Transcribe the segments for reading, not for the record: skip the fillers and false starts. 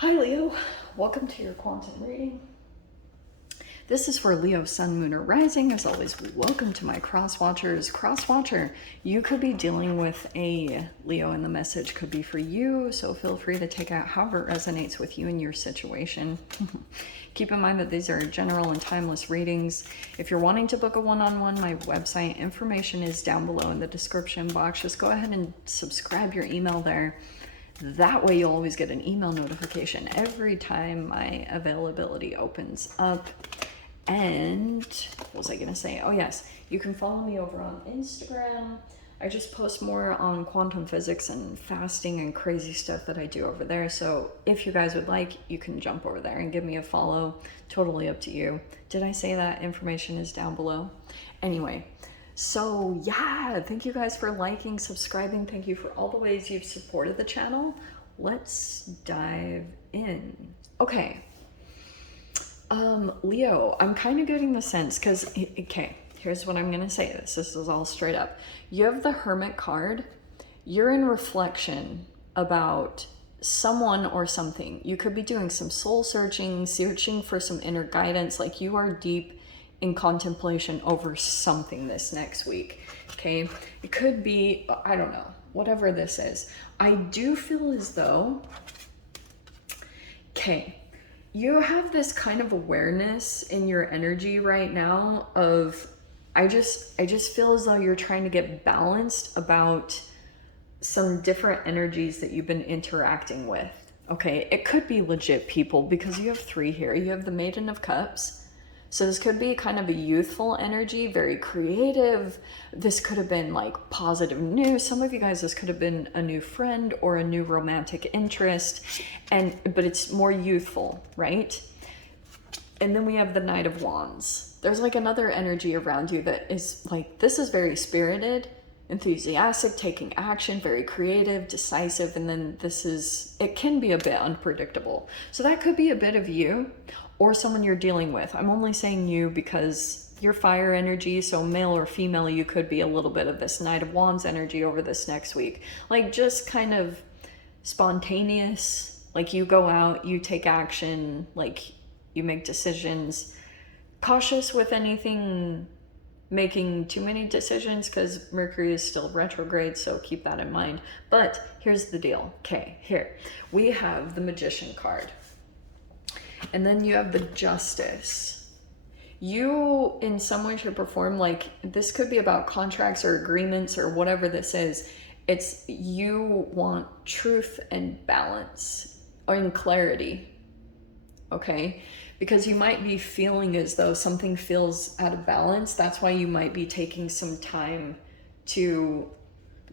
Hi Leo, welcome to your quantum reading. This is for Leo, Sun, Moon, or Rising. As always, welcome to my cross watchers. Cross watcher, you could be dealing with a Leo, and the message could be for you, so feel free to take out however it resonates with you and your situation. Keep in mind that these are general and timeless readings. If you're wanting to book a one-on-one, my website information is down below in the description box. Just go ahead and subscribe your email there. That way you'll always get an email notification every time my availability opens up. And what was I gonna say? Oh yes, you can follow me over on Instagram. I just post more on quantum physics and fasting and crazy stuff that I do over there. So if you guys would like, you can jump over there and give me a follow. Totally up to you. Did I say that information is down below? Anyway, so yeah, thank you guys for liking, subscribing. Thank you for all the ways you've supported the channel. Let's dive in. Okay. Leo, I'm kind of getting the sense, because, okay, here's what I'm going to say. This is all straight up. You have the Hermit card. You're in reflection about someone or something. You could be doing some soul searching for some inner guidance. Like you are deep in contemplation over something this next week. Okay. It could be, I don't know, whatever this is. I do feel as though, okay, you have this kind of awareness in your energy right now of, I just feel as though you're trying to get balanced about some different energies that you've been interacting with. Okay, it could be legit people, because you have 3 here. You have the Maiden of Cups. So this could be kind of a youthful energy, very creative. This could have been like positive news. Some of you guys, this could have been a new friend or a new romantic interest, but it's more youthful, right? And then we have the Knight of Wands. There's like another energy around you that is like, this is very spirited, enthusiastic, taking action, very creative, decisive, and then it can be a bit unpredictable. So that could be a bit of you or someone you're dealing with. I'm only saying you because you're fire energy, so male or female, you could be a little bit of this Knight of Wands energy over this next week. Like just kind of spontaneous, like you go out, you take action, like you make decisions. Cautious with anything making too many decisions, because Mercury is still retrograde, so keep that in mind. But here's the deal. Okay, here we have the Magician card, and then you have the Justice. You, in some way, should perform, like, this could be about contracts or agreements or whatever this is. It's you want truth and balance and clarity, okay? Because you might be feeling as though something feels out of balance. That's why you might be taking some time to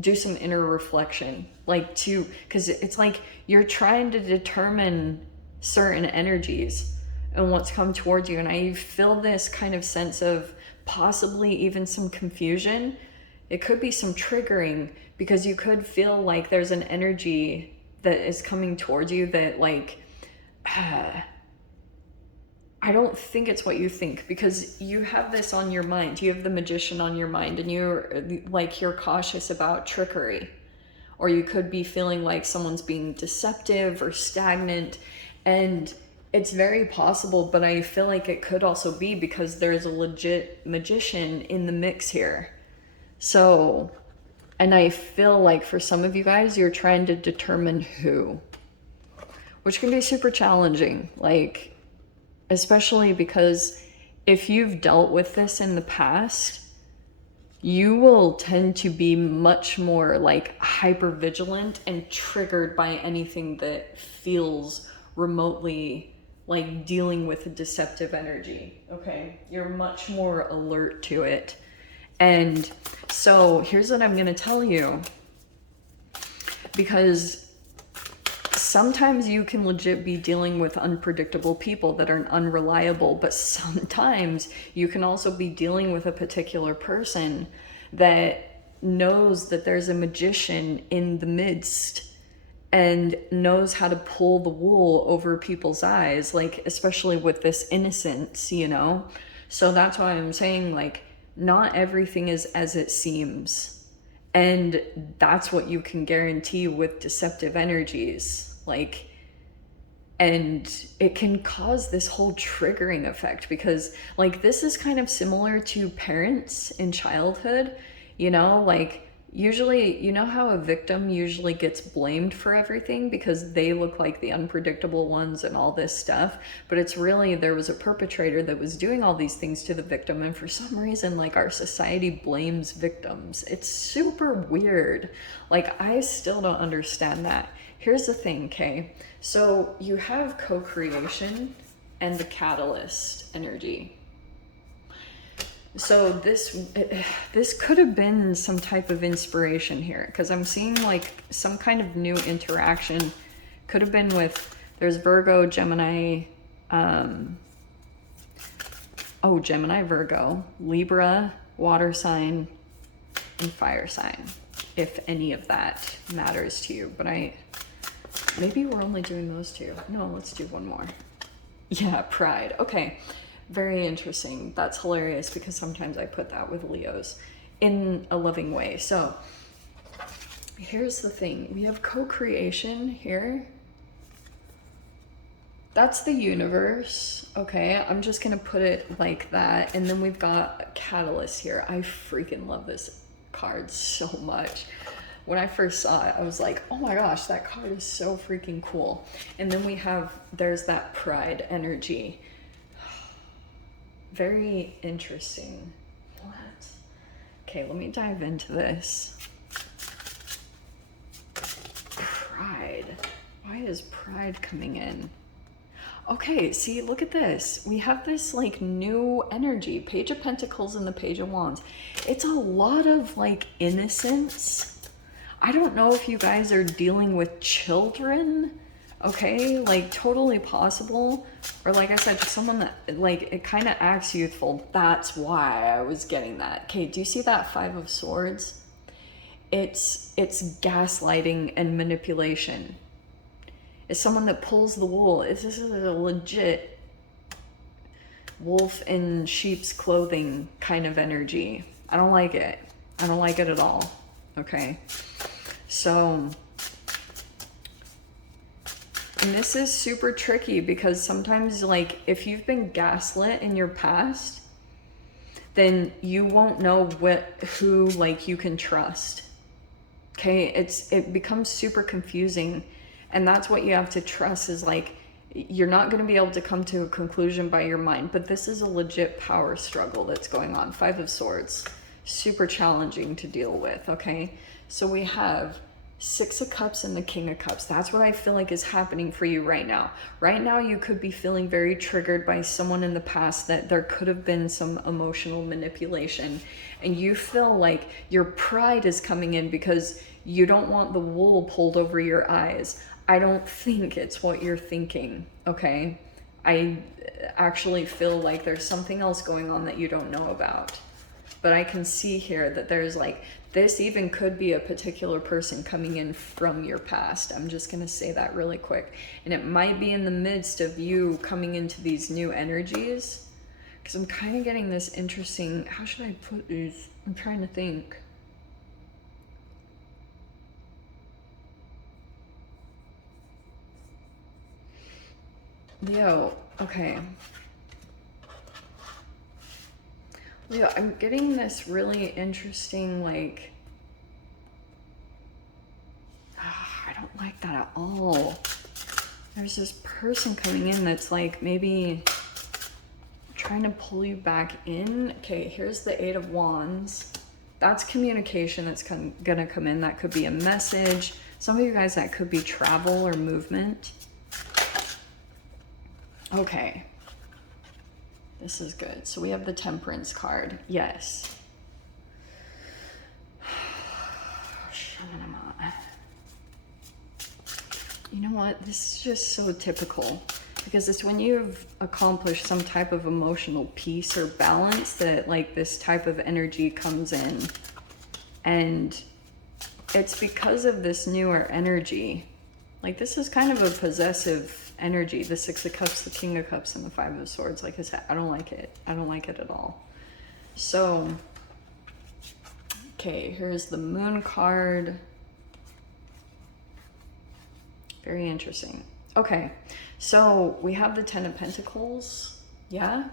do some inner reflection, because it's like you're trying to determine certain energies and what's come towards you. And I feel this kind of sense of possibly even some confusion. It could be some triggering, because you could feel like there's an energy that is coming towards you that like, I don't think it's what you think, because you have this on your mind. You have the Magician on your mind, and you're cautious about trickery. Or you could be feeling like someone's being deceptive or stagnant. And it's very possible, but I feel like it could also be because there's a legit magician in the mix here. So, and I feel like for some of you guys, you're trying to determine who, which can be super challenging. Like, especially because if you've dealt with this in the past, you will tend to be much more like hyper vigilant and triggered by anything that feels remotely like dealing with a deceptive energy. Okay, you're much more alert to it. And so here's what I'm going to tell you, because sometimes you can legit be dealing with unpredictable people that are unreliable, but sometimes you can also be dealing with a particular person that knows that there's a magician in the midst and knows how to pull the wool over people's eyes, like especially with this innocence, you know? So that's why I'm saying, like, not everything is as it seems. And that's what you can guarantee with deceptive energies. Like, And it can cause this whole triggering effect, because like this is kind of similar to parents in childhood, you know, like usually, you know how a victim usually gets blamed for everything because they look like the unpredictable ones and all this stuff, but it's really there was a perpetrator that was doing all these things to the victim, and for some reason like our society blames victims. It's super weird. Like I still don't understand that. Here's the thing, Kay. So you have co-creation and the catalyst energy. So this could have been some type of inspiration here, because I'm seeing like some kind of new interaction. Could have been with, there's Virgo, Gemini, Gemini, Virgo, Libra, water sign, and fire sign, if any of that matters to you. But maybe we're only doing those two. No, let's do one more. Yeah, pride. Okay. Very interesting. That's hilarious because sometimes I put that with Leos in a loving way. So here's the thing. We have co-creation here. That's the universe. Okay, I'm just gonna put it like that. And then we've got a catalyst here. I freaking love this card so much. When I first saw it, I was like, oh my gosh, that card is so freaking cool. And then there's that pride energy. Very interesting. What? Okay, let me dive into this. Pride. Why is pride coming in? Okay, see, look at this. We have this like new energy, Page of Pentacles and the Page of Wands. It's a lot of like innocence. I don't know if you guys are dealing with children. Okay, like totally possible. Or like I said, someone that like, it kind of acts youthful. That's why I was getting that. Okay, do you see that Five of Swords? It's gaslighting and manipulation. It's someone that pulls the wool. This is a legit wolf in sheep's clothing kind of energy. I don't like it. I don't like it at all. Okay, so... And this is super tricky because sometimes, like, if you've been gaslit in your past, then you won't know who like you can trust. Okay, it becomes super confusing, and that's what you have to trust is like you're not going to be able to come to a conclusion by your mind. But this is a legit power struggle that's going on. Five of Swords, super challenging to deal with. Okay, so we have Six of Cups and the King of Cups. That's what I feel like is happening for you right now. Right now, you could be feeling very triggered by someone in the past, that there could have been some emotional manipulation. And you feel like your pride is coming in because you don't want the wool pulled over your eyes. I don't think it's what you're thinking, okay? I actually feel like there's something else going on that you don't know about. But I can see here that there's like, this even could be a particular person coming in from your past. I'm just going to say that really quick. And it might be in the midst of you coming into these new energies. Because I'm kind of getting this interesting, how should I put these? I'm trying to think. Leo, okay. Leo, I'm getting this really interesting, like, I don't like that at all. There's this person coming in that's like maybe trying to pull you back in. Okay, here's the Eight of Wands. That's communication that's gonna come in. That could be a message. Some of you guys, that could be travel or movement. Okay. This is good. So we have the Temperance card. Yes. You know what? This is just so typical, because it's when you've accomplished some type of emotional peace or balance that like this type of energy comes in. And it's because of this newer energy. Like this is kind of a possessive energy, the Six of Cups, the King of Cups, and the Five of Swords. Like I said, I don't like it. I don't like it at all. So, okay, here's the Moon card. Very interesting. Okay, so we have the Ten of Pentacles, yeah?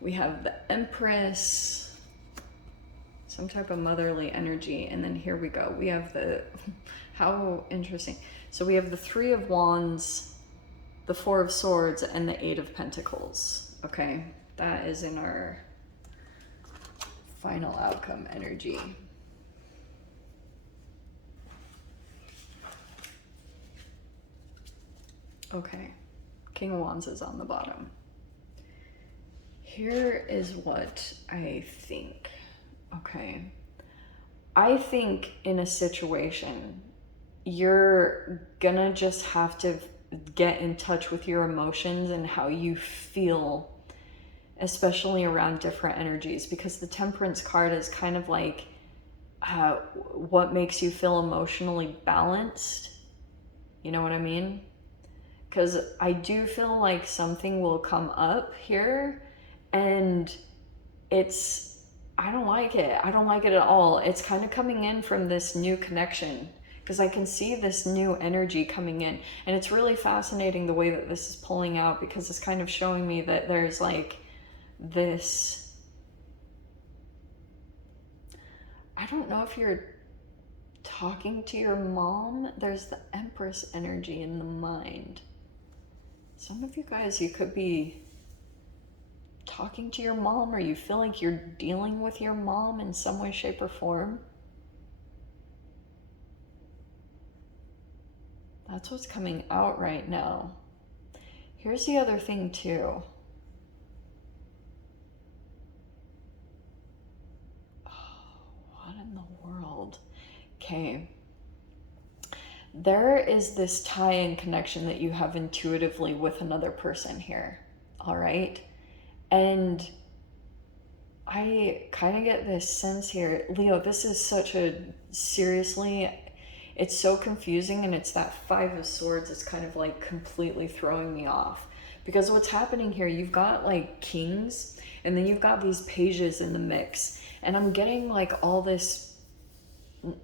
We have the Empress, some type of motherly energy, and then here we go. We have the, how interesting. So we have the Three of Wands, the Four of Swords, and the Eight of Pentacles. Okay, that is in our final outcome energy. Okay, King of Wands is on the bottom. Here is what I think. Okay, I think in a situation, you're gonna just have to get in touch with your emotions and how you feel, especially around different energies, because the Temperance card is kind of like what makes you feel emotionally balanced. You know what I mean? Because I do feel like something will come up here and I don't like it. I don't like it at all. It's kind of coming in from this new connection, because I can see this new energy coming in. And it's really fascinating the way that this is pulling out, because it's kind of showing me that there's like this, I don't know if you're talking to your mom. There's the Empress energy in the mind. Some of you guys, you could be talking to your mom, or you feel like you're dealing with your mom in some way, shape, or form. That's what's coming out right now. Here's the other thing too. Oh, what in the world? Okay. There is this tie and connection that you have intuitively with another person here. All right. And I kind of get this sense here, Leo, this is such a, seriously, it's so confusing, and it's that Five of Swords. It's kind of like completely throwing me off, because what's happening here, you've got like kings, and then you've got these pages in the mix, and I'm getting like all this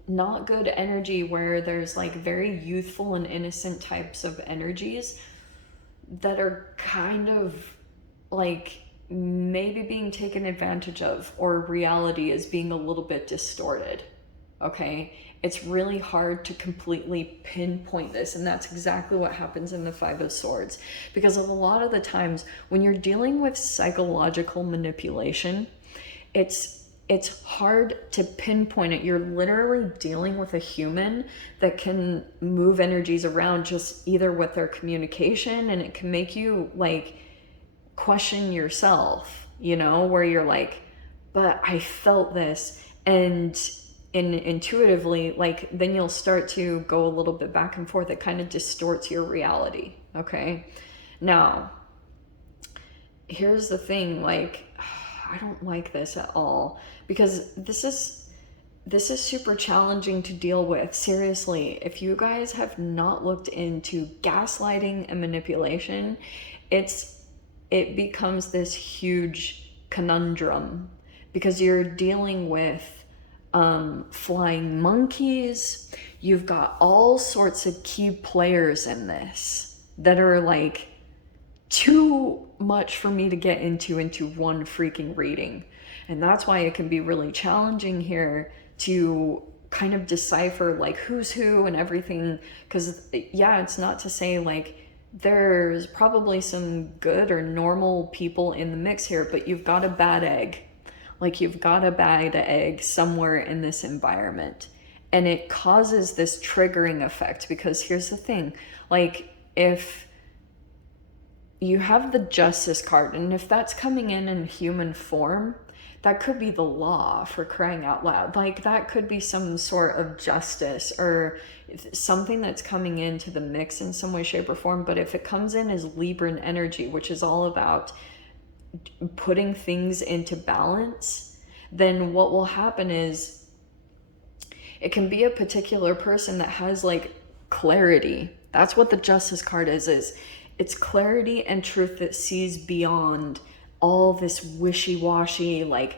not good energy where there's like very youthful and innocent types of energies that are kind of like maybe being taken advantage of, or reality is being a little bit distorted. Okay, it's really hard to completely pinpoint this, and that's exactly what happens in the Five of Swords, because a lot of the times when you're dealing with psychological manipulation, it's hard to pinpoint it. You're literally dealing with a human that can move energies around just either with their communication, and it can make you like question yourself, you know, where you're like, but I felt this, and intuitively, like, then you'll start to go a little bit back and forth. It kind of distorts your reality. Okay, now here's the thing, like, I don't like this at all, because this is super challenging to deal with. Seriously, if you guys have not looked into gaslighting and manipulation, it becomes this huge conundrum, because you're dealing with flying monkeys. You've got all sorts of key players in this that are like too much for me to get into one freaking reading. And that's why it can be really challenging here to kind of decipher like who's who and everything. Because yeah, it's not to say like there's probably some good or normal people in the mix here, but you've got a bad egg. Like, you've got a bad egg somewhere in this environment, and it causes this triggering effect. Because here's the thing, like, if you have the Justice card, and if that's coming in human form, that could be the law, for crying out loud. Like, that could be some sort of justice or something that's coming into the mix in some way, shape, or form. But if it comes in as Libran energy, which is all about putting things into balance, then what will happen is it can be a particular person that has like clarity. That's what the Justice card is it's clarity and truth that sees beyond all this wishy-washy, like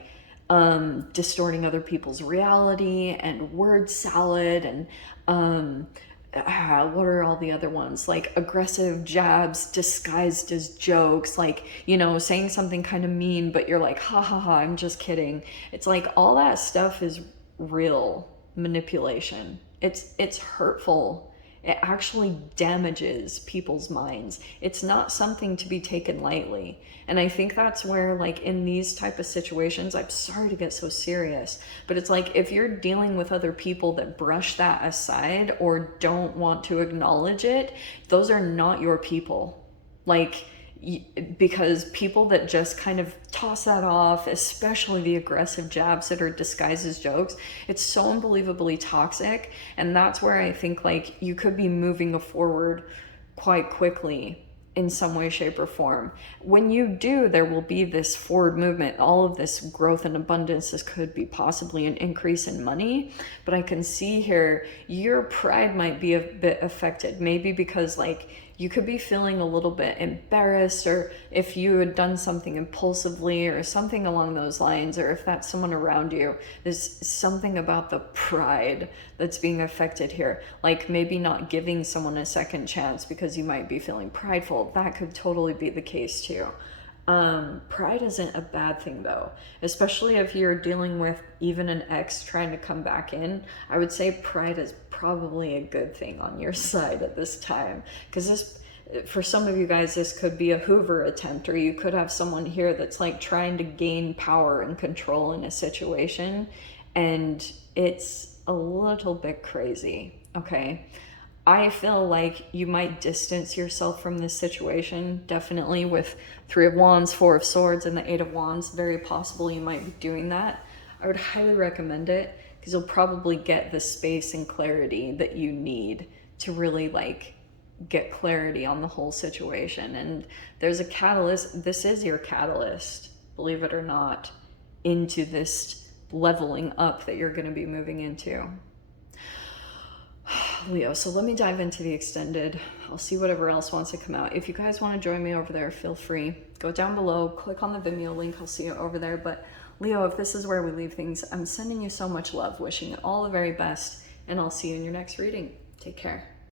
distorting other people's reality and word salad and what are all the other ones? Like aggressive jabs disguised as jokes, like, you know, saying something kind of mean, but you're like, ha ha ha, I'm just kidding. It's like all that stuff is real manipulation. It's hurtful. It actually damages people's minds. It's not something to be taken lightly. And I think that's where, like, in these type of situations, I'm sorry to get so serious, but it's like if you're dealing with other people that brush that aside or don't want to acknowledge it, those are not your people. Like, because people that just kind of toss that off, especially the aggressive jabs that are disguised as jokes, it's so unbelievably toxic. And that's where I think, like, you could be moving forward quite quickly in some way, shape, or form. When you do, there will be this forward movement, all of this growth and abundance. This could be possibly an increase in money, but I can see here your pride might be a bit affected, maybe because, like, you could be feeling a little bit embarrassed, or if you had done something impulsively or something along those lines, or if that's someone around you, there's something about the pride that's being affected here. Like maybe not giving someone a second chance because you might be feeling prideful. That could totally be the case too. Pride isn't a bad thing though, especially if you're dealing with even an ex trying to come back in. I would say pride is probably a good thing on your side at this time, because this, for some of you guys, this could be a Hoover attempt, or you could have someone here that's like trying to gain power and control in a situation, and it's a little bit crazy. Okay, I feel like you might distance yourself from this situation, definitely with Three of Wands, Four of Swords, and the Eight of Wands. Very possible you might be doing that. I would highly recommend it, because you'll probably get the space and clarity that you need to really, like, get clarity on the whole situation. And there's a catalyst. This is your catalyst, believe it or not, into this leveling up that you're going to be moving into. Leo, so let me dive into the extended. I'll see whatever else wants to come out. If you guys want to join me over there, feel free. Go down below, click on the Vimeo link. I'll see you over there. But Leo, if this is where we leave things, I'm sending you so much love, wishing you all the very best, and I'll see you in your next reading. Take care.